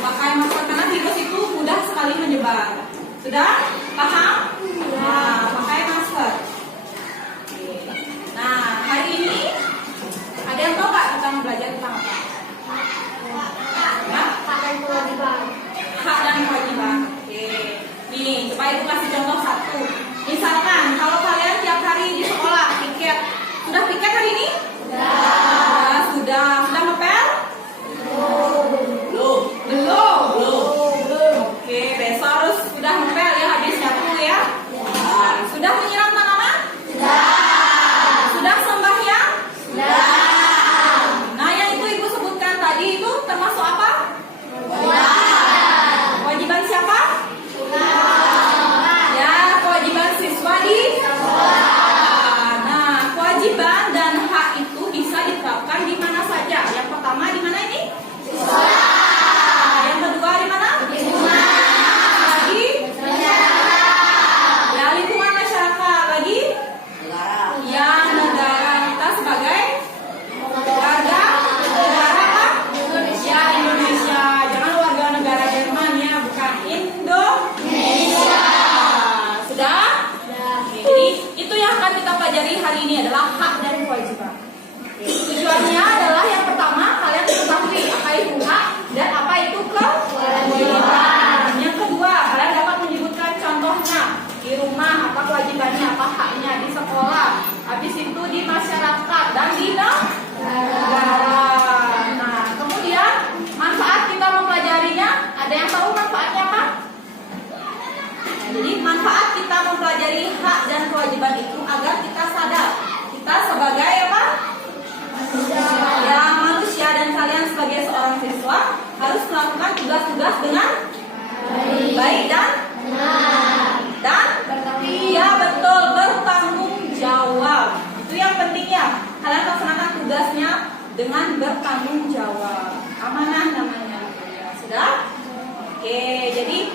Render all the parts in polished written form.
pakai masker karena virus itu mudah sekali menyebar. Sudah paham? Nah, pakai masker. Oke. Nah, hari ini ada yang tahu nggak kita mau belajar tentang apa? Ya? Hak dan kewajiban. Hak dan kewajiban. Oke. Ini coba ibu kasih contoh satu. Misalkan kalau kalian tiap hari di sekolah piket, sudah piket hari ini? Sudah ngepel? Belum. Oke, besok harus sudah ngepel ya, habis nyapu ya. Sudah menyiram tanaman? Sudah sembahyang? Nah, yang itu ibu sebutkan tadi itu termasuk apa? Kewajiban siapa? Ya, kewajiban siswa di sekolah. Nah, kewajiban dan hak itu bisa diterapkan di mana saja. Yang pertama di mana ini? Yang kedua di mana? Lagi? Ya, lingkungan masyarakat. Lagi? Ya, negara kita sebagai warga negara apa? Ya, Indonesia. Jangan warga negara Jerman ya, bukan Indonesia. Sudah? Jadi itu yang akan kita pelajari hari ini adalah hak dan kewajiban. Tujuannya adalah yang pertama kalian mengetahui apa itu hak dan apa itu kewajiban. Yang kedua kalian dapat menyebutkan contohnya di rumah apa kewajibannya, apa haknya, di sekolah, habis itu di masyarakat dan di negara. Nah, kemudian manfaat kita mempelajarinya, ada yang tahu manfaatnya apa? Jadi manfaat kita mempelajari hak dan kewajiban itu agar kita sadar kita sebagai apa? Ya, manusia dan kalian sebagai seorang siswa harus melakukan tugas-tugas dengan baik dan ya betul, bertanggung jawab. Itu yang penting ya. Kalian laksanakan tugasnya dengan bertanggung jawab. Amanah namanya. Ya, sudah? Oke, jadi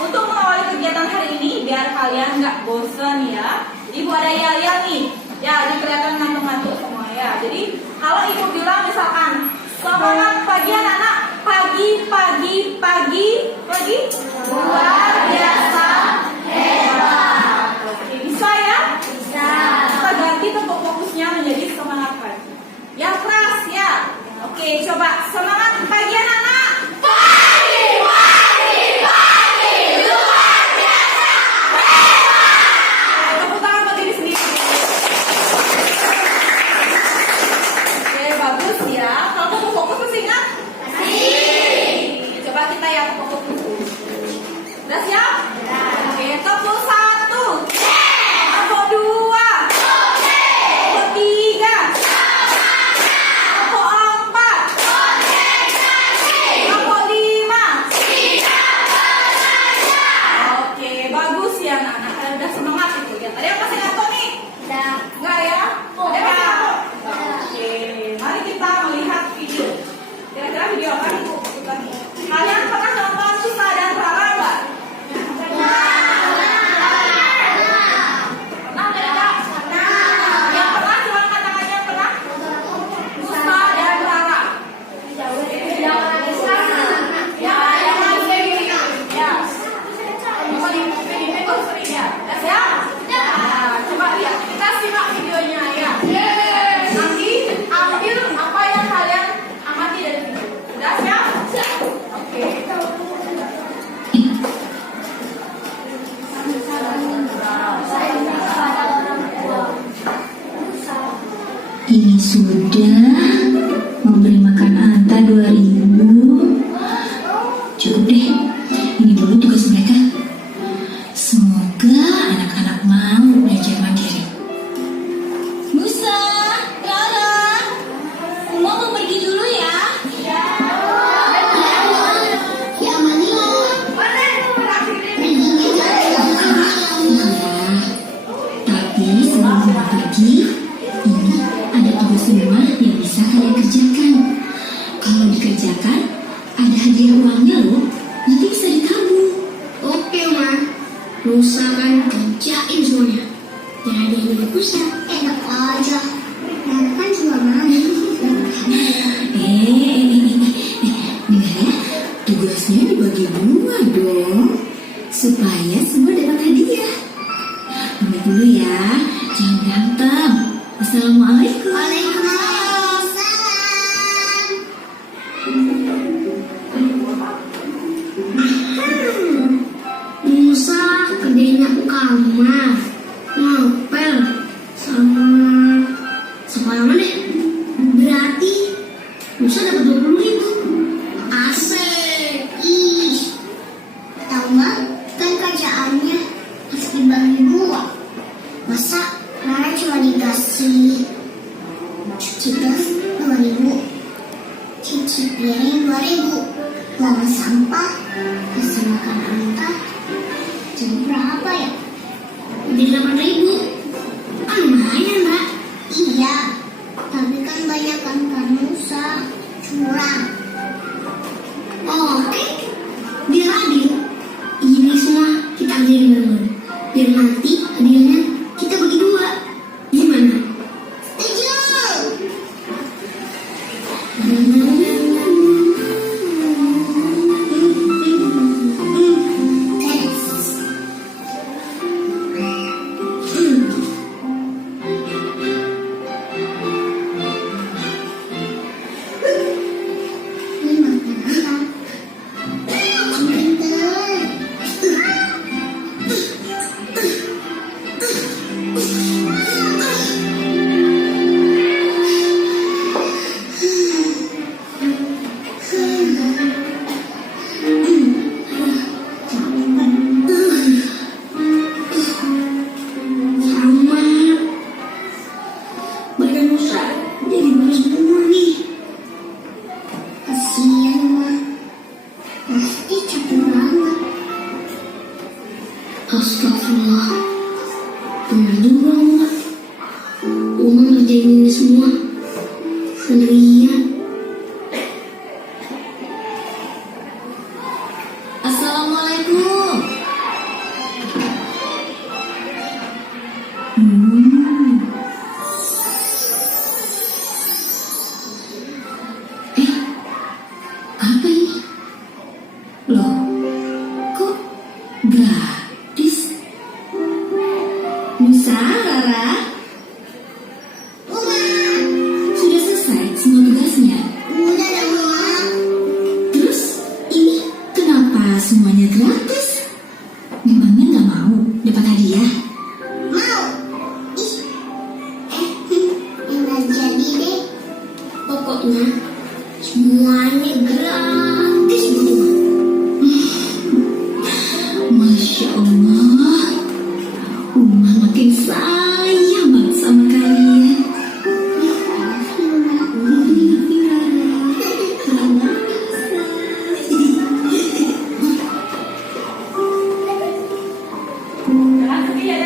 untuk mengawali kegiatan hari ini biar kalian nggak bosan ya. Ibu ada yel-yel nih. Ya, dikelihatan ngantuk-ngantuk semua ya. Jadi kalau ibu bilang misalkan semangat pagi anak-anak, pagi luar biasa hebat. Oke, bisa ya? Bisa. Kita ganti bentuk fokusnya menjadi semangat pagi. Yang keras ya. Oke, coba semangat pagi anak-anak. Pagi luar biasa hebat. Tepuk tangan buat diri sendiri. Oke, bagus ya. Kalau mau fokus masih ingat? Coba kita ya fokus dulu. Udah siap? Oke, tepuk satu. Tepuk dua. Tepuk tiga. Tepuk empat. Tepuk lima. Oke, bagus ya anak-anak. Kalian udah semangat itu ya. Tadi yang masih ngantuk nih? Enggak ya? Ada yang masih ngantuk? Oke, mari kita melihat video. Kira-kira video apa nih Bu? Kalian pernah nonton Nusa dan Rara nggak? Pernah tidak? Yang pernah cuma kata-katanya pernah? Nusa dan Rara. Ya, yang sering ya. Ya. Nah, coba lihat. Kita simak videonya ya. Nanti ambil apa yang kalian amati dari video. Sudah siap? Oke. Ini sudah memberi makan Anta 2000. Cukup deh. Ini dulu tugas mereka. Semoga anak-anak mau belajar mandiri. Musa, Rara, semua mau pergi dulu ya. Ya, Mania. Tapi sebelum pergi, ini ada tugas rumah yang bisa kalian kerjakan. Kalau dikerjakan, ada hadiah uangnya loh. Nanti bisa ditabung. Oke, Ma. Nusa kan kerjain semuanya. Jadi dari pusat. Enak aja. Rara kan cuma mau. Dengar ya, tugas tugasnya dibagi dua dong, supaya semua dapat hadiah. Pamit dulu ya, jangan berantem. Assalamualaikum. Musa kerjain aku kamar, ngapel sama sekolah deh. Berarti Musa dapat 20.000. Asik. Ih, tahu nggak? Kan kerjaannya harus dibagi dua. Masa Rara cuma dikasih cuci tas 2.000, cuci piring 2.000, buang sampah, kasih makan angkat, jadi berapa ya? Jadi 8.000. Ah, lumayan, Mbak. Iya, tapi kan banyak kan Musa curang. Oke, biar adil, ini semua kita ambil bareng-bareng. Biar nanti hadiahnya kita bagi dua. Gimana? Setuju. Badan Musa jadi malas semua nih. Kasian mah, pasti capek banget. Astagfirullah, bener juga Mak. Uma ngerjain ini semua sendirian. Assalamualaikum. Apa ini? Loh, kok gratis? Musa, Rara, sudah selesai semua tugasnya? Udah dong, Mak. Terus ini kenapa semuanya gratis? Memangnya nggak mau dapat hadiah? Mau? Nggak jadi deh. Pokoknya semuanya gratis banget. Masya Allah, Uma makin sayang banget sama kalian. Jangan sedih ya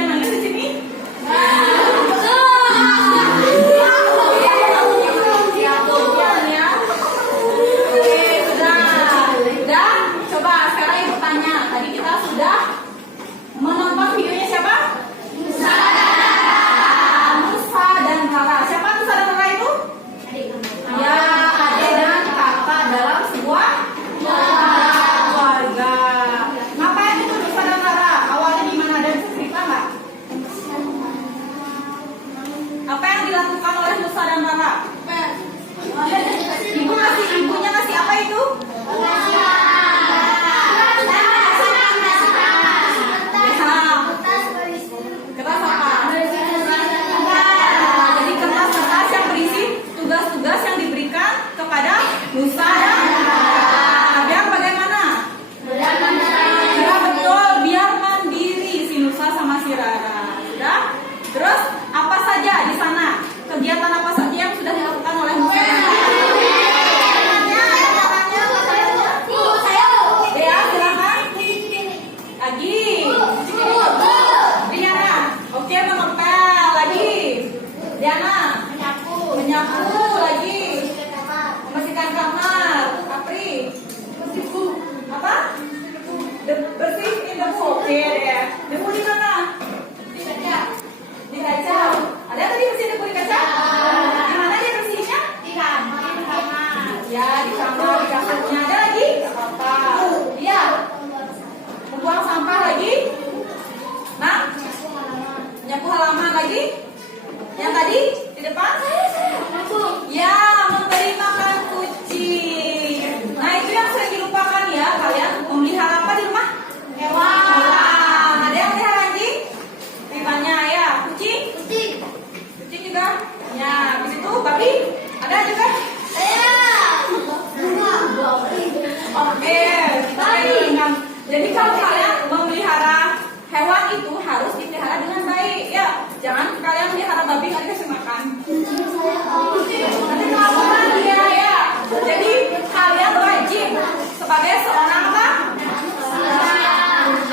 Jadi kalau kalian memelihara hewan itu harus dipelihara dengan baik ya. Jangan kalian melihara babi nggak dikasih makan. Nanti kelaparan dia ya. Jadi kalian wajib sebagai seorang apa?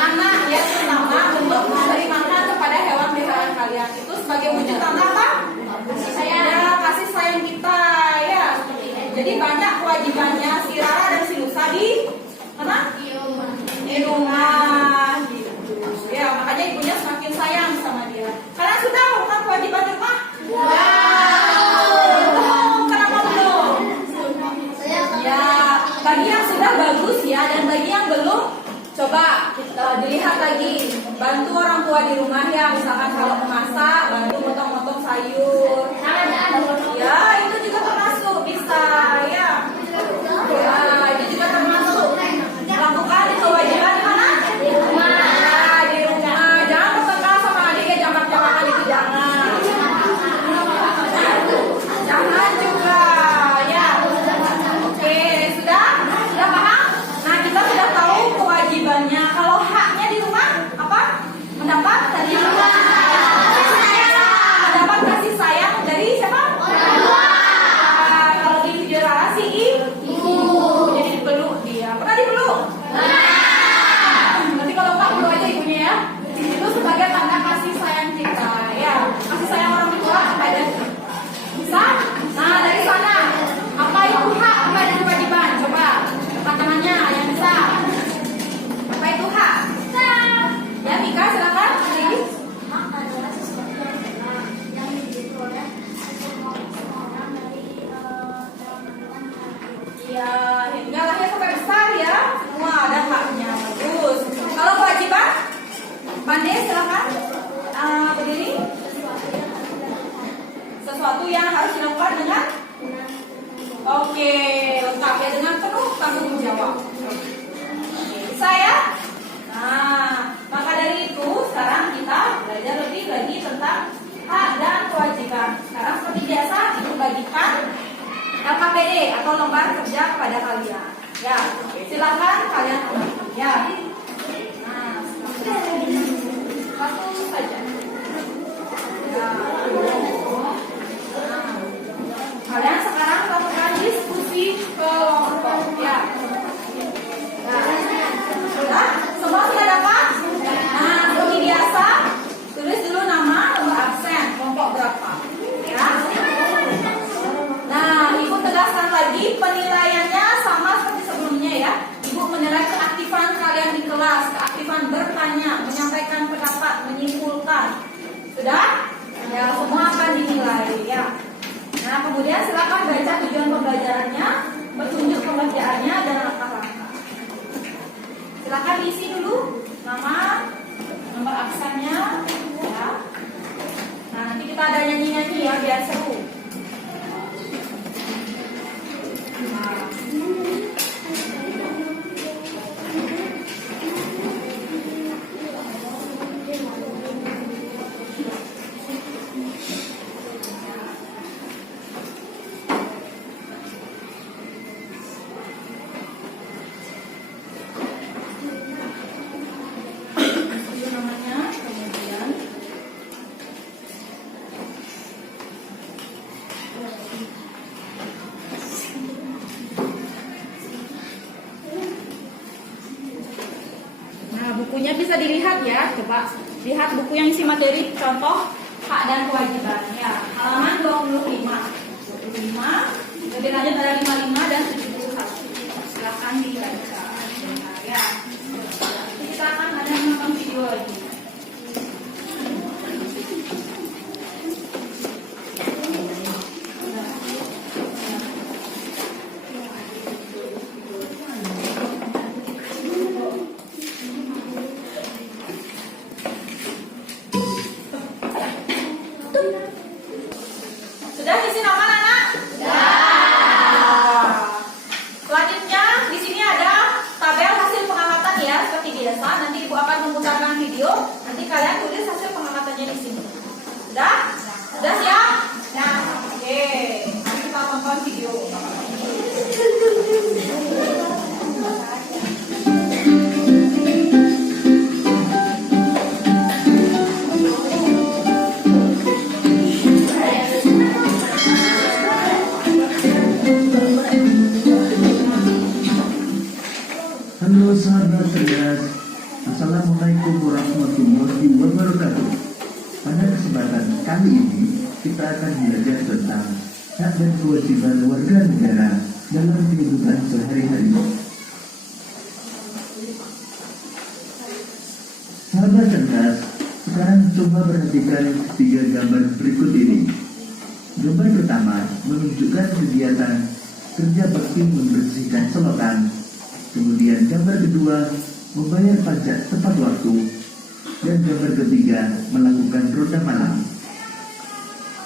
Anak ya terutama untuk memberi makan kepada hewan peliharaan kalian. Itu sebagai wujud tanda apa? Kasih sayang kita ya. Jadi banyak kewajibannya si Rara dan si Nusa di mana? Di rumah gitu. Ya, makanya ibunya semakin sayang sama dia. Kalian sudah melakukan kewajiban di rumah? Belum. Kenapa belum? Ya, bagi yang sudah bagus ya, dan bagi yang belum, coba dilihat lagi. Bantu orang tua di rumah ya, misalkan kalau memasak, bantu potong-potong sayur. Ya, itu juga termasuk bisa ya. Ya, itu juga termasuk lakukan kewajiban di mana? Di rumah. Di rumah. Jangan bertengkar sama adik ya, jamak-jamakan itu jangan. Jangan juga ya. Oke, sudah paham? Nah, kita sudah tahu kewajibannya. Kalau haknya di rumah apa? Mendapat dari rumah. Mendapat kasih sayang dari siapa? Kalau di video Rara sih ibu. Jadi dipeluk dia. Pernah dipeluk? Nanti kalau enggak peluk aja ibunya ya. Itu sebagai tanda kasih sayang kita ya. Kasih sayang orang tua apa aja? Bisa? Nah, dari sana apa itu hak, apa itu kewajiban? Coba angkat tangannya yang bisa. Apa itu hak? Ya, Mika silakan. Hak adalah sesuatu yang benar yang diperoleh seseorang dari Ya, hingga lahir sampai besar ya. Semua ada haknya. Bagus. Kalau kewajiban? Pandai silakan. Berdiri. Sesuatu yang harus dilakukan dengan oke, lengkap ya, dengan penuh tanggung jawab. Saya. Nah, maka dari itu sekarang kita belajar lebih lagi tentang hak dan kewajiban. Sekarang seperti biasa ibu bagikan LKPD atau lembar kerja kepada kalian. Ya, silakan kalian ulangi. Ya. Nah, satu saja. Ya. Nah, kalian sekarang lakukan diskusi kelompok. Ya. Sudah? Semua sudah dapat? Nah, seperti biasa, tulis dulu nama, nomor absen, kelompok berapa. Ya. Nah, Ibu tegaskan lagi penilaiannya sama seperti sebelumnya ya. Ibu menilai keaktifan kalian di kelas, keaktifan bertanya, menyampaikan pendapat, menyimpulkan. Sudah? Ya, semua akan dinilai ya. Nah, kemudian silakan baca tujuan pembelajarannya, petunjuk pengerjaannya dan langkah-langkah. Silakan isi dulu nama, nomor absennya ya. Nah, nanti kita ada nyanyi-nyanyi ya biar seru. Bukunya bisa dilihat ya, coba lihat buku yang isi materi contoh hak dan kewajiban ya, halaman 25, lebih lanjut ada 55 dan 71. Silakan dibaca ya. Kita akan ada menonton video lagi. Sudah isi nama anak? Sudah. Selanjutnya di sini ada tabel hasil pengamatan ya, seperti biasa. Nanti Ibu akan memutarkan video. Nanti kalian tulis hasil pengamatannya di sini. Sudah? Sudah siap? Ya. Oke. Nanti kita tonton video. Halo sahabat cerdas, Assalamualaikum warahmatullahi wabarakatuh. Pada kesempatan kali ini kita akan belajar tentang hak dan kewajiban warga negara dalam kehidupan sehari-hari. Sahabat cerdas, sekarang coba perhatikan 3 gambar berikut ini. Gambar pertama menunjukkan kegiatan kerja bakti membersihkan selokan. Kemudian gambar kedua membayar pajak tepat waktu. Dan gambar ketiga melakukan ronda malam.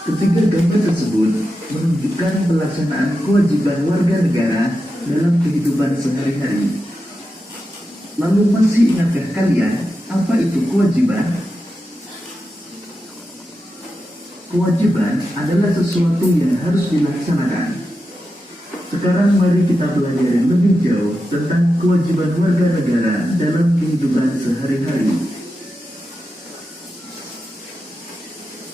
Ketiga gambar tersebut menunjukkan pelaksanaan kewajiban warga negara dalam kehidupan sehari-hari. Lalu masih ingatkah kalian apa itu kewajiban? Kewajiban adalah sesuatu yang harus dilaksanakan. Sekarang mari kita pelajari lebih jauh tentang kewajiban warga negara dalam kehidupan sehari-hari.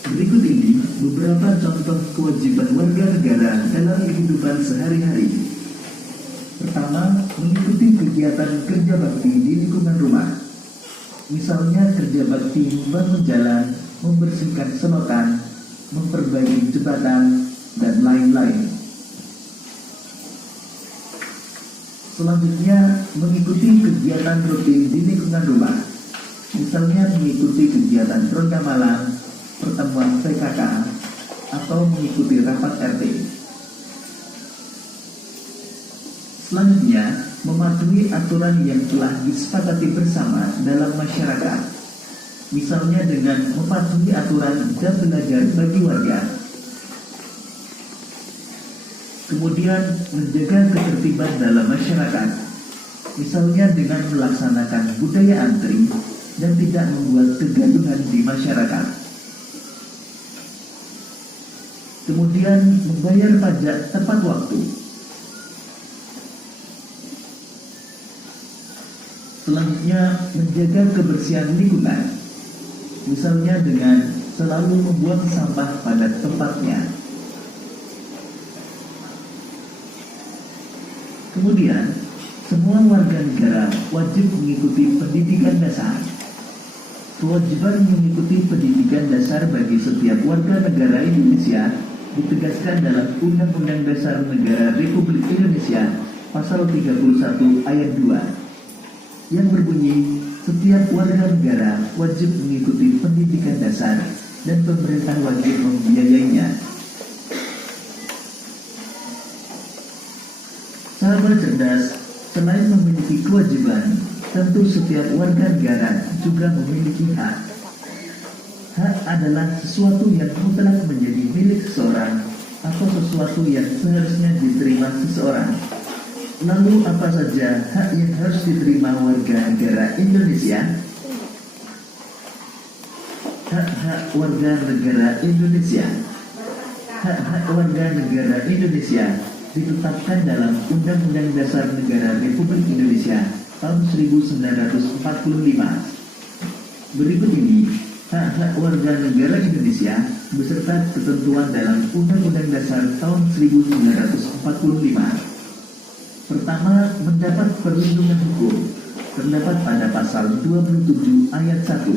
Berikut ini beberapa contoh kewajiban warga negara dalam kehidupan sehari-hari. Pertama, mengikuti kegiatan kerja bakti di lingkungan rumah. Misalnya kerja bakti membangun jalan, membersihkan selokan, memperbaiki jembatan, dan lain-lain. Selanjutnya, mengikuti kegiatan rutin di lingkungan rumah. Misalnya mengikuti kegiatan ronda malam, pertemuan PKK, atau mengikuti rapat RT. Selanjutnya, mematuhi aturan yang telah disepakati bersama dalam masyarakat. Misalnya dengan mematuhi aturan jam belajar bagi warga. Kemudian menjaga ketertiban dalam masyarakat, misalnya dengan melaksanakan budaya antri dan tidak membuat kegaduhan di masyarakat. Kemudian membayar pajak tepat waktu. Selanjutnya menjaga kebersihan lingkungan, misalnya dengan selalu membuang sampah pada tempatnya. Kemudian, semua warga negara wajib mengikuti pendidikan dasar. Kewajiban mengikuti pendidikan dasar bagi setiap warga negara Indonesia ditegaskan dalam Undang-Undang Dasar Negara Republik Indonesia Pasal 31 Ayat 2 yang berbunyi, setiap warga negara wajib mengikuti pendidikan dasar dan pemerintah wajib membiayainya. Sahabat cerdas, selain memiliki kewajiban, tentu setiap warga negara juga memiliki hak. Hak adalah sesuatu yang mutlak menjadi milik seseorang atau sesuatu yang seharusnya diterima seseorang. Lalu apa saja hak yang harus diterima warga negara Indonesia? Hak-hak warga negara Indonesia. Hak-hak warga negara Indonesia ditetapkan dalam Undang-Undang Dasar Negara Republik Indonesia tahun 1945. Berikut ini hak-hak warga negara Indonesia beserta ketentuan dalam Undang-Undang Dasar tahun 1945. Pertama, mendapat perlindungan hukum terdapat pada pasal 27 ayat 1.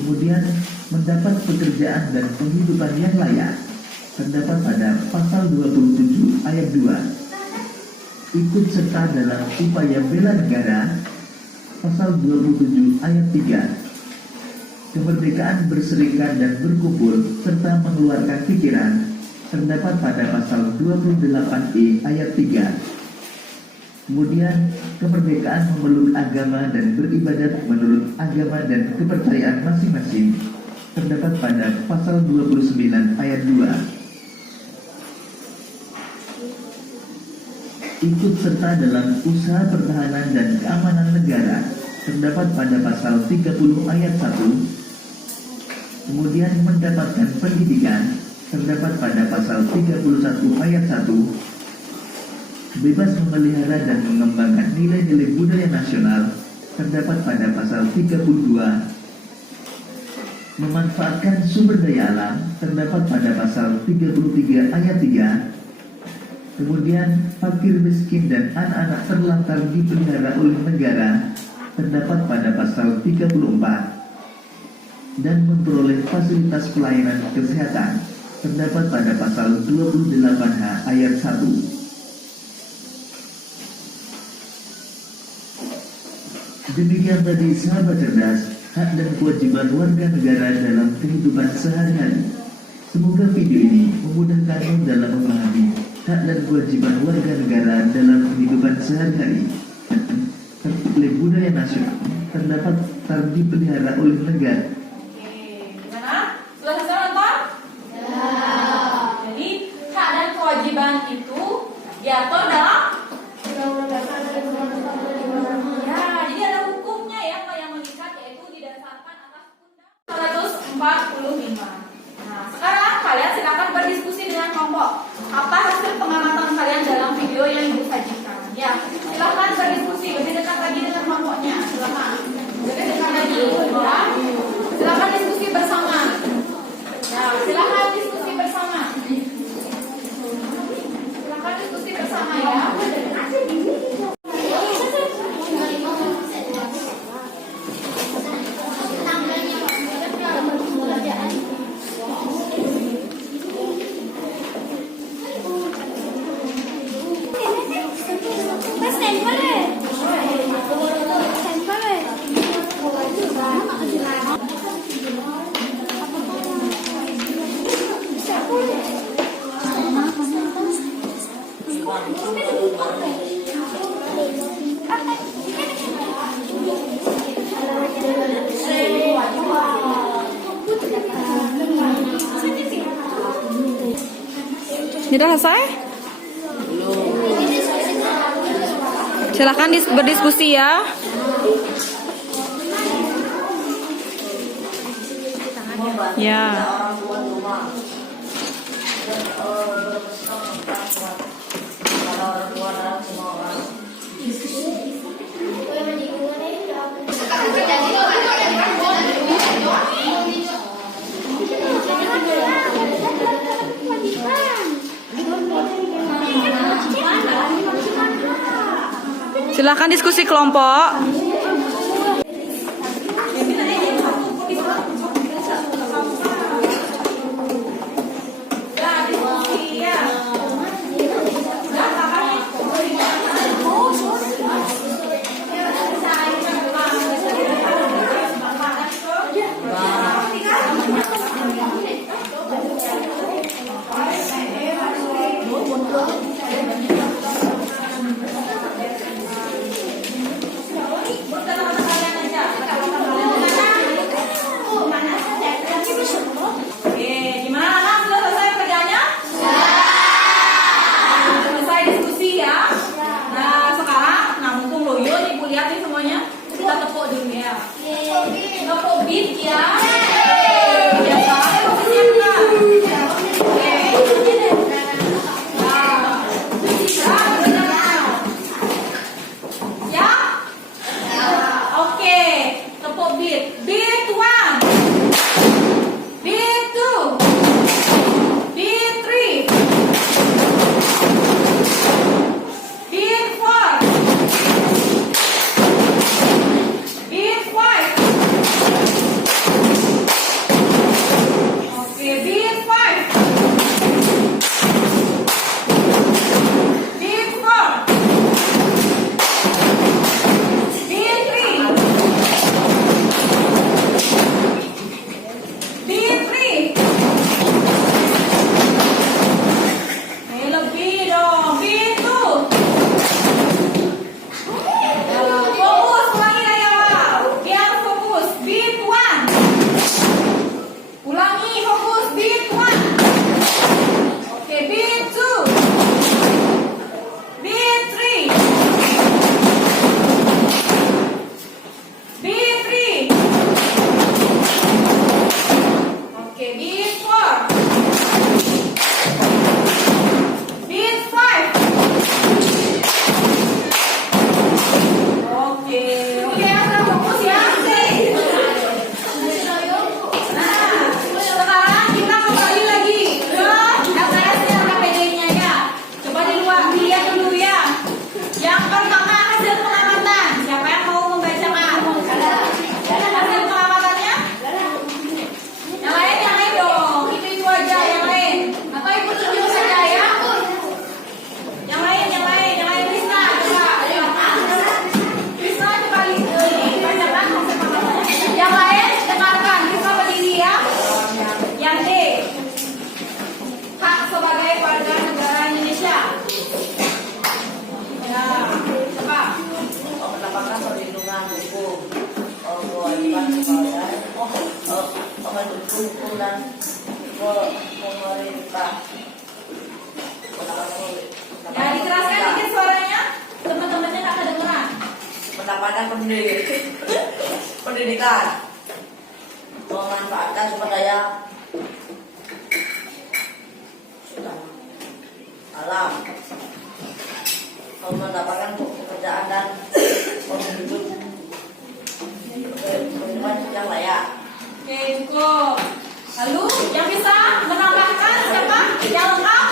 Kemudian, mendapat pekerjaan dan penghidupan yang layak terdapat pada pasal 27 ayat 2. Ikut serta dalam upaya bela negara pasal 27 ayat 3. Kemerdekaan berserikat dan berkumpul serta mengeluarkan pikiran terdapat pada pasal 28E ayat 3. Kemudian kemerdekaan memeluk agama dan beribadat menurut agama dan kepercayaan masing-masing terdapat pada pasal 29 ayat 2. Ikut serta dalam usaha pertahanan dan keamanan negara terdapat pada pasal 30 ayat 1. Kemudian mendapatkan pendidikan terdapat pada pasal 31 ayat 1. Bebas memelihara dan mengembangkan nilai-nilai budaya nasional terdapat pada pasal 32. Memanfaatkan sumber daya alam terdapat pada pasal 33 ayat 3. Kemudian fakir miskin dan anak-anak terlantar dipelihara oleh negara terdapat pada pasal 34 dan memperoleh fasilitas pelayanan kesehatan terdapat pada pasal 28H ayat 1. Demikian tadi sahabat cerdas, hak dan kewajiban warga negara dalam kehidupan sehari-hari. Semoga video ini memudahkanmu dalam memahami hak dan kewajiban warga negara dalam kehidupan sehari-hari. Oleh budaya nasional terdapat dipelihara oleh negara. Oke, gimana? Sudah selesai nonton? Ya. Jadi hak dan kewajiban itu diatur dalam jadi ada hukumnya ya yang mengikat, yaitu didasarkan atas Undang-Undang 145. Nah, sekarang kalian silakan berdiskusi dengan kelompok. Apa hasil pengamatan kalian dalam video yang Ibu sajikan? Ya, silakan berdiskusi lebih dekat lagi dengan kelompoknya. Silakan. Lebih dekat lagi, ya. Silakan diskusi bersama. Ya, silakan diskusi bersama. Silakan diskusi bersama ya. Sudah selesai? Silahkan berdiskusi ya. Ya. Silahkan diskusi kelompok. perlindungan hukum, kewajiban sebagai pembentuk hukum dan pemerintah. Ya, dikeraskan dikit suaranya. Teman-temannya tak kedengeran. Pendapatan pendidikan, memanfaatkan sumber daya alam, mendapatkan pekerjaan dan penghidupan yang layak. Oke, cukup. Lalu yang bisa menambahkan siapa? Yang lengkap?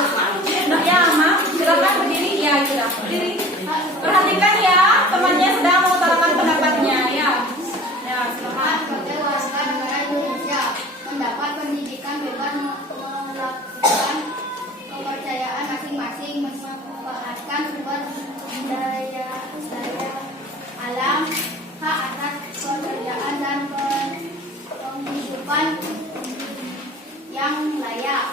Nah, ya, maaf. Silakan berdiri. Ya, sudah. Berdiri. Perhatikan ya, temannya sedang mengutarakan pendapatnya. Ya. Ya, silakan. Sebagai warga negara Indonesia mendapat pendidikan bebas melakukan kepercayaan masing-masing, memanfaatkan sumber daya alam, hak atas pekerjaan dan penghidupan yang layak.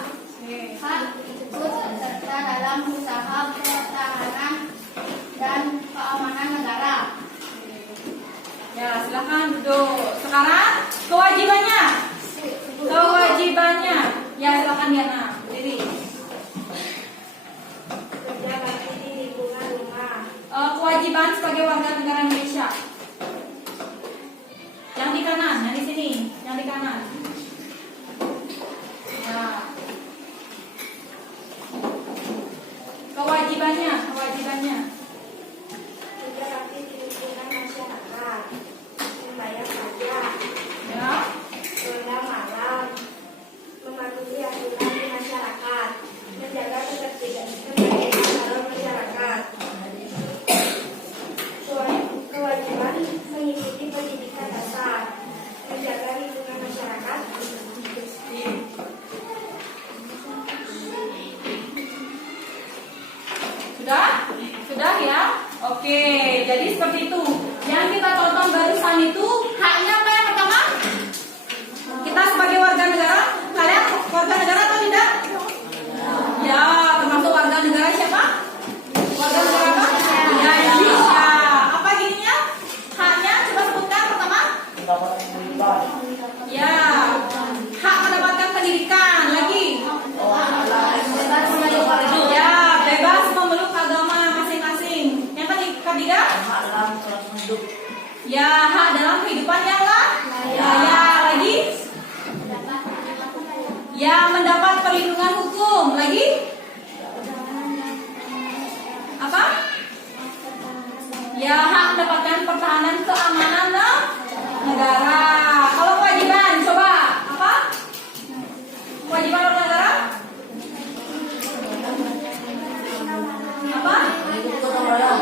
Hak ikut serta dalam usaha pertahanan dan keamanan negara. Ya, silakan duduk. Sekarang kewajibannya. Kewajibannya. Ya, silakan Diana. Berdiri. Kerja bakti di lingkungan rumah. Kewajiban sebagai warga negara Indonesia. Yang di kanan, yang di sini, yang di kanan. Nah. Kewajibannya. Kerja bakti di lingkungan masyarakat. Membayar pajak. Ya. Ronda malam. Mematuhi aturan di masyarakat. Menjaga ketertiban dalam masyarakat. Kewajiban mengikuti pendidikan dasar. Menjaga lingkungan masyarakat. Sudah ya? Oke, jadi seperti itu. Yang kita tonton barusan itu haknya apa yang pertama? Kita sebagai warga negara, kalian warga negara atau tidak? Ya, termasuk warga negara siapa? Warga negara apa? Ya, Indonesia. Apa gininya? Haknya coba sebutkan pertama? Mendapatkan pendidikan, Ya, hak mendapatkan pendidikan. Lagi? Ya, bebas memeluk agama masing-masing. Yang ketiga? hak dalam kelangsungan hidup, Ya, hak dalam kehidupan yang layak. Lagi? Ya, mendapat perlindungan hukum. Lagi? Apa? Ya, hak mendapatkan pertahanan keamanan negara. Kalau kewajiban, coba apa? Kewajiban warga negara? Apa? mengikuti gotong royong,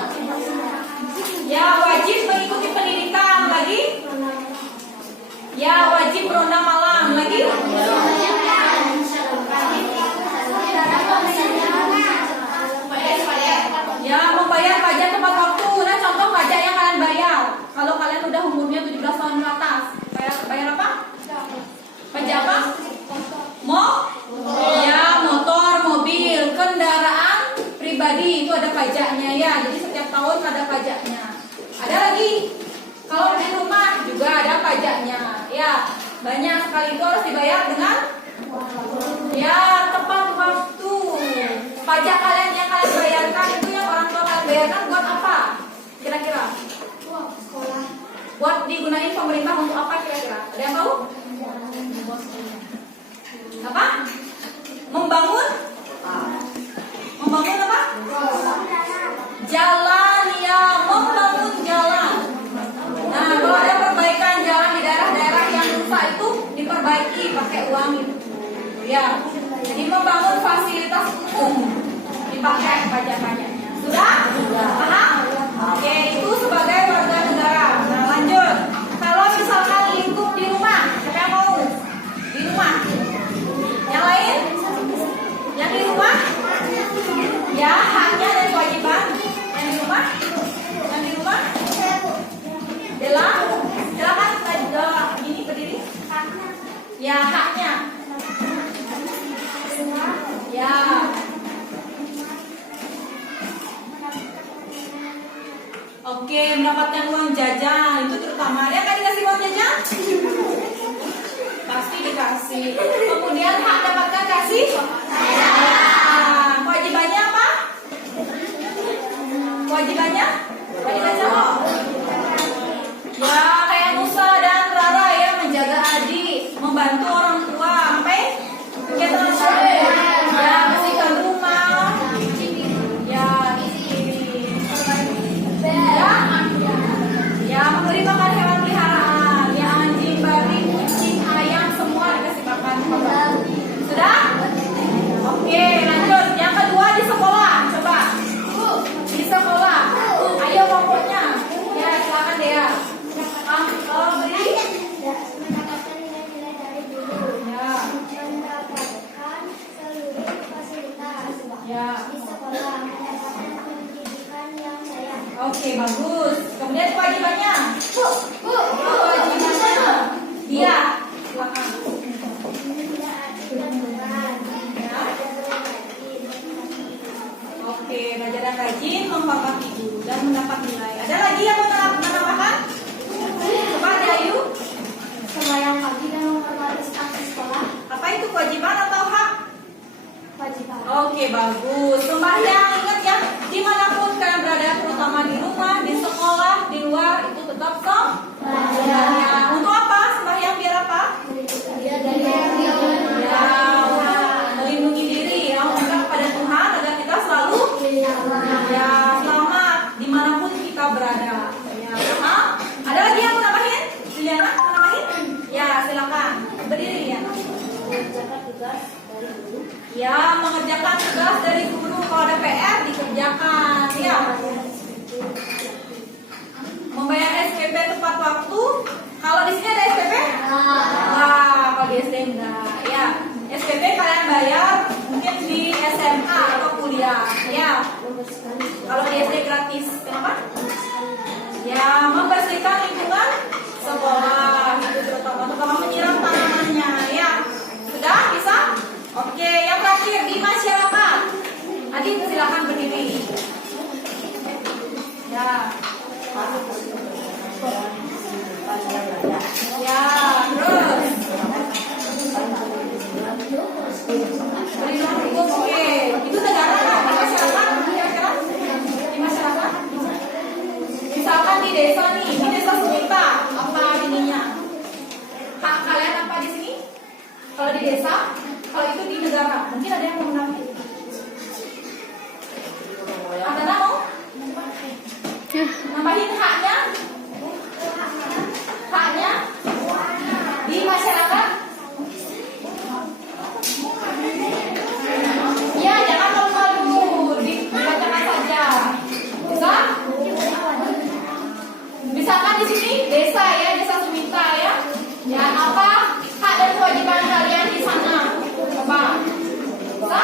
Ya, wajib mengikuti pendidikan. Lagi? Ya, wajib beronda malam. Lagi? Ya, membayar pajak tepat waktu. Nah, contoh pajak yang kalian bayar. Kalau kalian udah umurnya 17 tahun ke atas, bayar apa? Pajak apa? Ya, motor, mobil, kendaraan pribadi itu ada pajaknya ya. Jadi setiap tahun ada pajaknya. Ada lagi. Kalau di rumah juga ada pajaknya. Ya, banyak sekali itu harus dibayar dengan ya tepat waktu. Pajak kalian yang kalian bayarkan itu yang orang tua kalian bayarkan buat apa? Kira-kira? Buat digunain pemerintah untuk apa kira-kira? Ada yang tahu? Apa? Membangun? Membangun apa? Jalan ya, membangun jalan. Nah, kalau ada perbaikan jalan di daerah-daerah yang rusak itu diperbaiki pakai uang itu. Ya, jadi membangun fasilitas umum dipakai pajak-pajaknya. Sudah? Paham? Oke, itu sebagai warga negara. Nah, lanjut. Kalau misalkan lingkup di rumah, siapa yang mau? Di rumah. Yang lain? Yang di rumah? Ya, haknya dan kewajiban. Yang di rumah? Yang di rumah? Bella, silakan juga ini berdiri. Ya, haknya. Ya. Oke, mendapatkan uang jajan itu Pasti dikasih. Kemudian hak dapatkan kasih sayang. Kewajibannya apa? Kewajibannya apa? Ya kayak Nusa dan Rara ya, menjaga adik, membantu orang tua, sampai kegiatan ya, bersihkan rumah, ya, ya memberi makan hewan peliharaan, ya anjing, babi, kucing, ayam, semua dikasih makan. Sudah? Oke, lanjut. Yang kedua di sekolah, coba. Di sekolah. Ayo pokoknya. Ya, silakan deh ya. Kalau beri. Mendapatkan nilai-nilai dari guru. Ya. Mendapatkan seluruh fasilitas. Ya. Di sekolah mendapatkan pendidikan yang layak. Oke, bagus. Kemudian kewajibannya. Kewajibannya. Dia. Silakan. Menaati aturan. Ya. Rajin. Oke, belajar dan rajin, menghormati guru dan mendapat nilai. Ada lagi yang mau menambahkan? Coba ada Ayu. Sembahyang pagi dan menghormati staf di sekolah. Apa itu kewajiban atau hak? Kewajiban. Oke, bagus. Sembahyang, ingat ya, dimanapun kalian berada, terutama di rumah, di sekolah, di luar, itu tetap sembahyang. Untuk apa? Sembahyang biar apa? Ya, melindungi diri, ya, meminta kepada Tuhan agar kita selalu ya selamat dimanapun kita berada. Ya, paham? Ada lagi yang mau nambahin? Juliana, mau nambahin? Ya, silakan. Berdiri ya. Mengerjakan tugas dari guru. Ya, mengerjakan tugas dari guru. Kalau ada PR dikerjakan. Ya. Membayar SPP tepat waktu. Kalau di sini ada SPP? Wah, kalau di SD enggak. Ya, SPP kalian bayar mungkin di SMA atau kuliah. Ya. Kalau di SD gratis. Kenapa? Ya, membersihkan lingkungan sekolah. Itu terutama menyiram tanamannya. Ya. Sudah bisa? Oke, yang terakhir di masyarakat. Adik silakan berdiri. Ya. Ya, terus. Perlindungan hukum, oke. Itu negara di masyarakat, kira-kira? Di masyarakat? Misalkan di desa nih, di desa Suminta, apa ininya? Hak kalian apa di sini? Kalau di desa, kalau itu di negara, mungkin ada yang mau menambah. Ada mau? Nambahin haknya? Haknya di masyarakat? Ya, jangan malu-malu, dibacakan saja. Bisa? Misalkan di sini desa ya, desa Suminta ya. Ya, apa hak dan kewajiban kalian di sana? Coba. Bisa?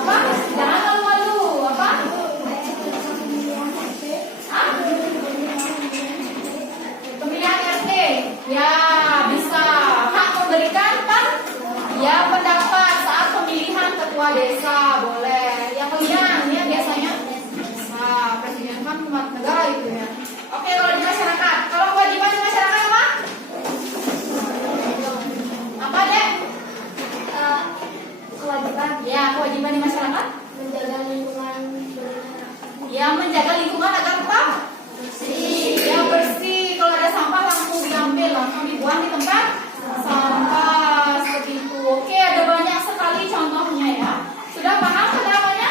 Apa? Jangan malu-malu. Apa? Hah? Pemilihan RT. Ya, bisa. Hak memberikan ya pendapat saat pemilihan ketua desa, boleh. Yang kalian ya biasanya presiden kan umat negara itu ya. Oke, kalau di masyarakat, kalau kewajiban di masyarakat apa? Apa deh? Kewajiban Ya, kewajiban di masyarakat. menjaga lingkungan Ya, menjaga lingkungan agar apa? Bersih. Ya, bersih. Kalau ada sampah langsung diambil, langsung dibuang di tempat sampah seperti itu. Oke, ada banyak sekali contohnya ya. Sudah paham penerapannya?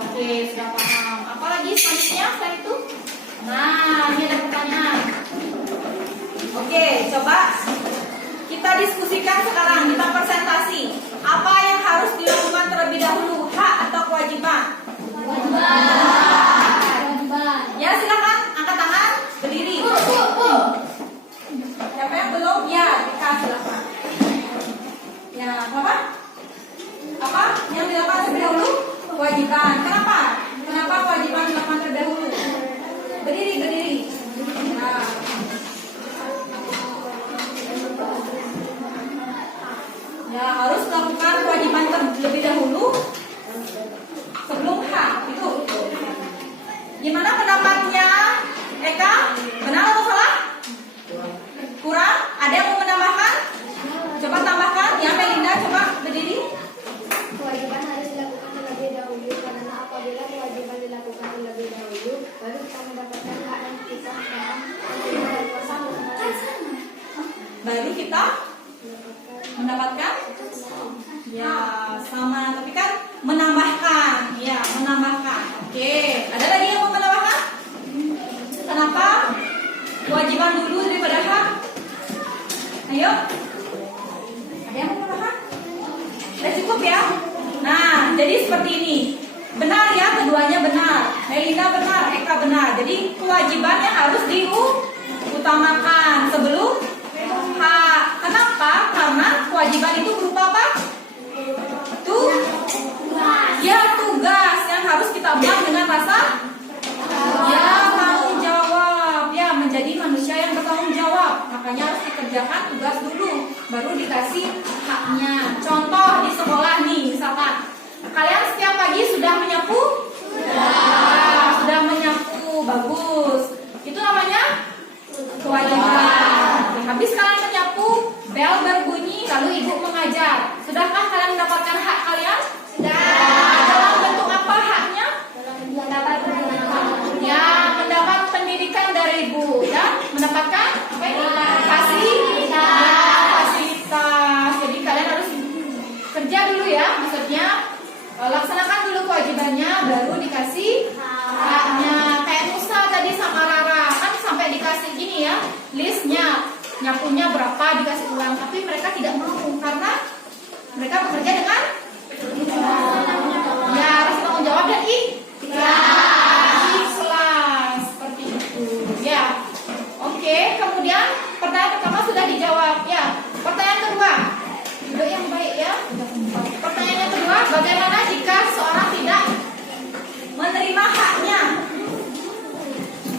Oke, sudah paham. Apalagi selanjutnya setelah itu? Nah, ini ada pertanyaan. Oke, coba kita diskusikan sekarang, kita presentasi. Apa yang harus dilakukan terlebih dahulu, hak atau kewajiban? Ya, silakan angkat tangan, berdiri. Siapa yang belum? Ya, Tika, silakan. Ya, apa? Apa yang dilakukan terlebih dahulu? Kewajiban. Kenapa? Kenapa kewajiban dilakukan terlebih dahulu? Berdiri, berdiri. Nah. Ya, harus melakukan kewajiban terlebih dahulu sebelum hak. Itu. Ada yang mau menambahkan? Coba tambahkan. Ya, Melinda coba berdiri. Kewajiban harus dilakukan terlebih dahulu karena apabila kewajiban dilakukan terlebih dahulu baru kita mendapatkan hak yang kita sekarang tidak berkuasa menggunakan. Baru kita mendapatkan ya sama, tapi kan menambahkan. Ya, menambahkan. Oke, ada lagi yang mau menambahkan? Kenapa kewajiban dulu daripada hak? Ayo. Ada yang mau menambahkan? Sudah cukup ya? Nah, jadi seperti ini. Benar ya, keduanya benar. Melinda benar, Eka benar. Jadi kewajibannya harus diutamakan sebelum hak. Kenapa? Karena kewajiban itu berupa apa? Ya, tugas yang harus kita buat dengan rasa ya tanggung jawab. Ya, menjadi manusia yang bertanggung jawab. Makanya harus dikerjakan tugas dulu, baru dikasih haknya. Contoh di sekolah nih, misalkan kalian setiap pagi sudah menyapu? Sudah menyapu, bagus. Itu namanya kewajiban. Habis kalian menyapu, bel berbunyi, lalu ibu mengajar. Sudahkah kalian mendapatkan hak kalian? Dalam bentuk apa haknya? Ya, mendapat pendidikan dari ibu dan mendapatkan apa ini? Fasilitas. Jadi kalian harus kerja dulu ya, maksudnya laksanakan dulu kewajibannya, baru dikasih haknya. Kayak Musa tadi sama Rara kan sampai dikasih gini ya, listnya, nyapunya berapa, dikasih uang, tapi mereka tidak mau karena mereka bekerja dengan ya harus tanggung jawab dan ikhlas seperti itu ya. Oke, kemudian pertanyaan pertama sudah dijawab ya. Pertanyaan kedua, duduk yang baik ya. Pertanyaan kedua, bagaimana jika seorang tidak menerima haknya?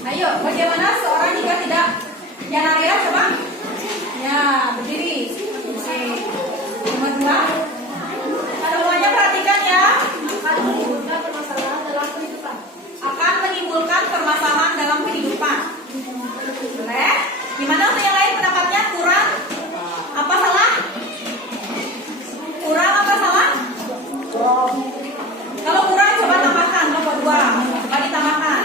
Ayo, bagaimana seorang jika tidak? Ya, Naria coba. Ya, berdiri. Oke. Nomor 2. Semuanya perhatikan ya. Akan menimbulkan permasalahan dalam kehidupan. Akan menimbulkan permasalahan dalam kehidupan. Boleh? Gimana yang lain pendapatnya? Kurang? Apa salah? Kurang apa salah? Kalau kurang coba tambahkan nomor 2. Coba ditambahkan.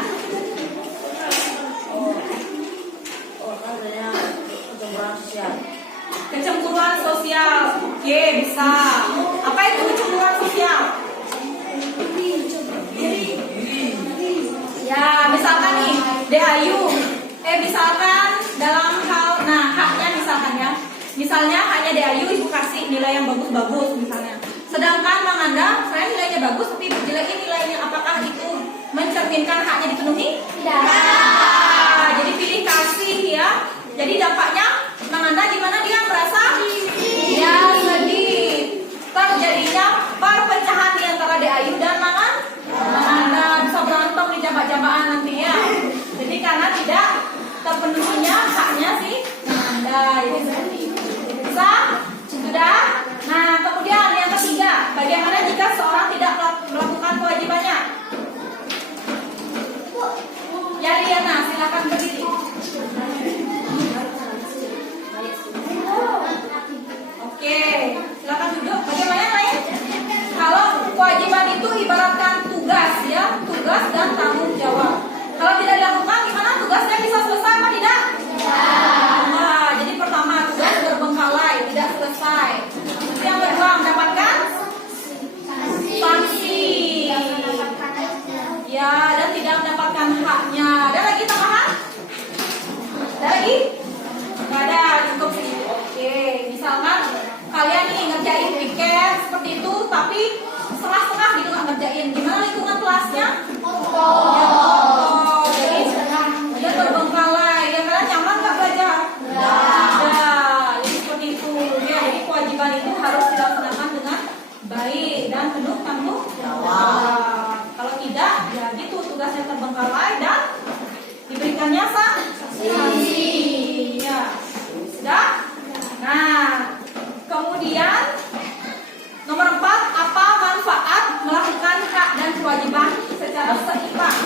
Kecemburuan sosial. Oke, bisa. Apa itu kecemburuan sosial? Ya, misalkan nih, Ayu. Misalkan dalam hal, nah haknya misalkan ya. Misalnya haknya Ayu ibu kasih nilai yang bagus-bagus misalnya. Sedangkan Mang Anda, saya nilainya bagus tapi ibu jelekin nilainya. Apakah itu mencerminkan haknya dipenuhi? Tidak. Jadi pilih kasih ya. Jadi dampaknya Mang Anda gimana, dia merasa ya sedih. Terjadinya perpecahan di antara Ayu dan Mang Anda, bisa berantem di jambak-jambakan nanti ya. Jadi karena tidak terpenuhinya haknya si Mang Anda. Bisa? Sudah? Nah, kemudian yang ketiga, bagaimana jika seorang tidak melakukan kewajibannya? Ya, Riana, silakan berdiri. Oke, silakan duduk. Bagaimana yang lain? Kalau kewajiban itu ibaratkan tugas ya, tugas dan tanggung jawab. Kalau tidak dilakukan, gimana tugasnya bisa selesai apa tidak? Nah, jadi pertama tugas terbengkalai, tidak selesai. Yang kedua mendapatkan sanksi. Ya, dan tidak mendapatkan haknya. Ada lagi tambahan? Ada lagi? Nggak ada, cukup segitu. Oke, misalkan kalian nih ngerjain piket seperti itu, tapi setengah-setengah gitu nggak ngerjain. Gimana lingkungan kelasnya? Ya, jadi dia terbengkalai. Ya, kalian nyaman nggak belajar? Tidak. Jadi seperti itu. Ya, jadi kewajiban itu harus dilaksanakan dengan baik dan penuh tanggung jawab. Kalau tidak, ya gitu tugasnya terbengkalai dan diberikannya sanksi. Ya, sudah. Nah, kemudian nomor 4, apa manfaat melakukan hak dan kewajiban secara seimbang?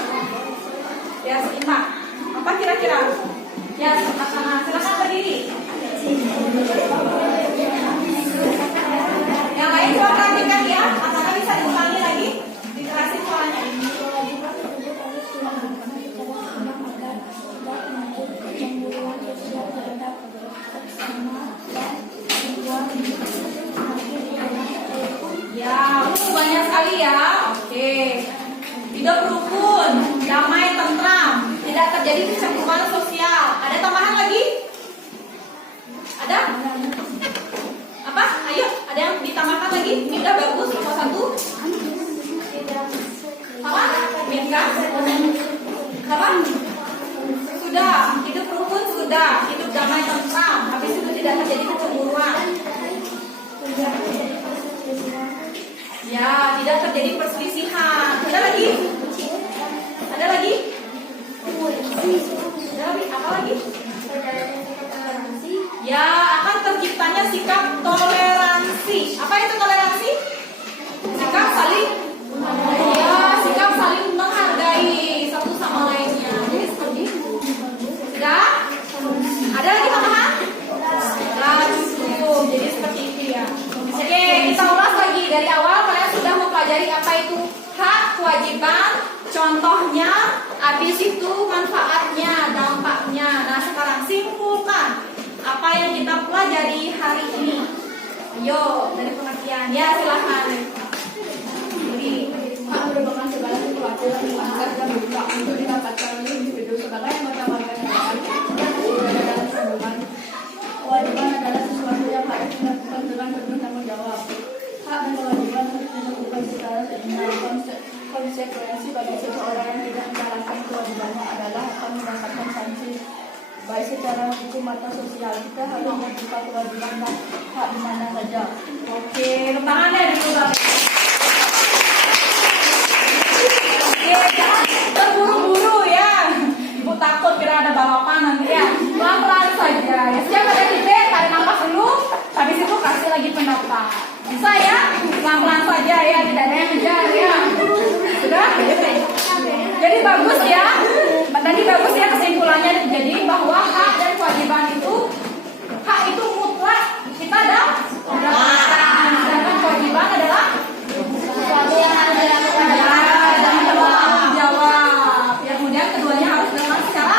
terjadi kecemburuan sosial. Ada tambahan lagi? Ada? Apa? Ayo, ada yang ditambahkan lagi? Ini udah bagus, nomor 1. Apa? Mika? Apa? Sudah, hidup rukun sudah, hidup damai tentram. Habis itu tidak terjadi kecemburuan. Ya, tidak terjadi perselisihan. Ada lagi? Ada lagi? Ada lagi? Apa lagi? Ya, akan terciptanya sikap toleransi. Apa itu toleransi? Sikap saling, ya, sikap saling menghargai satu sama lainnya. Jadi seperti sudah? Ada lagi tambahan? Nah, cukup. Jadi seperti itu ya. Oke, kita ulas lagi dari awal. Kalian sudah mempelajari apa itu hak, kewajiban, contohnya, habis itu manfaatnya, dampaknya. Nah, sekarang simpulkan apa yang kita pelajari hari ini. Ayo, dari pengertian. Ya, silahkan. Jadi, Hak merupakan segala sesuatu yang diangkat dan dibuka untuk didapatkan oleh individu sebagai anggota warga negara yang berada dalam sambungan. Kewajiban adalah sesuatu yang harus dilakukan dengan penuh tanggung jawab. Hak dan kewajiban harus dilakukan secara seimbang. Konsekuensi bagi seseorang yang tidak menjalankan kewajibannya adalah akan mendapatkan sanksi baik secara hukum atau sosial. Kita harus membuka kewajiban dan hak di mana saja. oke, tangannya dulu, Bang. Oke, jangan terburu-buru ya. Ibu takut kira ada balapan nanti ya. Pelan-pelan saja. Ya, siap ada titik, tarik nafas dulu. Habis itu kasih lagi pendapat. Bisa ya? Pelan-pelan saja ya, tidak ada yang ngejar ya. Sudah? Jadi bagus ya. Tadi bagus ya kesimpulannya. Jadi bahwa hak dan kewajiban itu, hak itu mutlak kita dapatkan. Sedangkan kewajiban adalah sesuatu yang harus dilakukan dan bertanggung jawab. Ya, kemudian keduanya harus dilakukan secara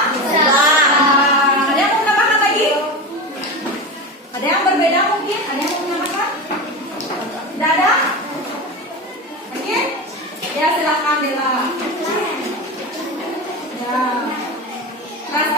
ada yang mau menambahkan lagi? Ada yang berbeda mungkin? Ada yang mau menambahkan? Tidak ada? Oke? Ya, silakan Dela. Ya. Rasa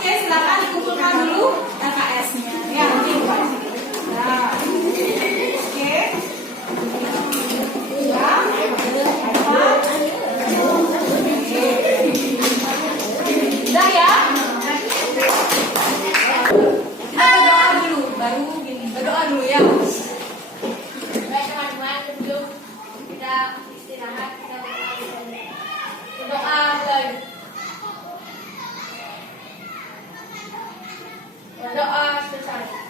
Oke, silakan dikumpulkan dulu LKS-nya. Ya, nanti buat. Nah, oke. Ya, apa? Udah ya? Kita berdoa dulu, baru gini. Berdoa dulu ya. Baik teman-teman, sebelum kita istirahat, kita berdoa mulai. Berdoa selesai.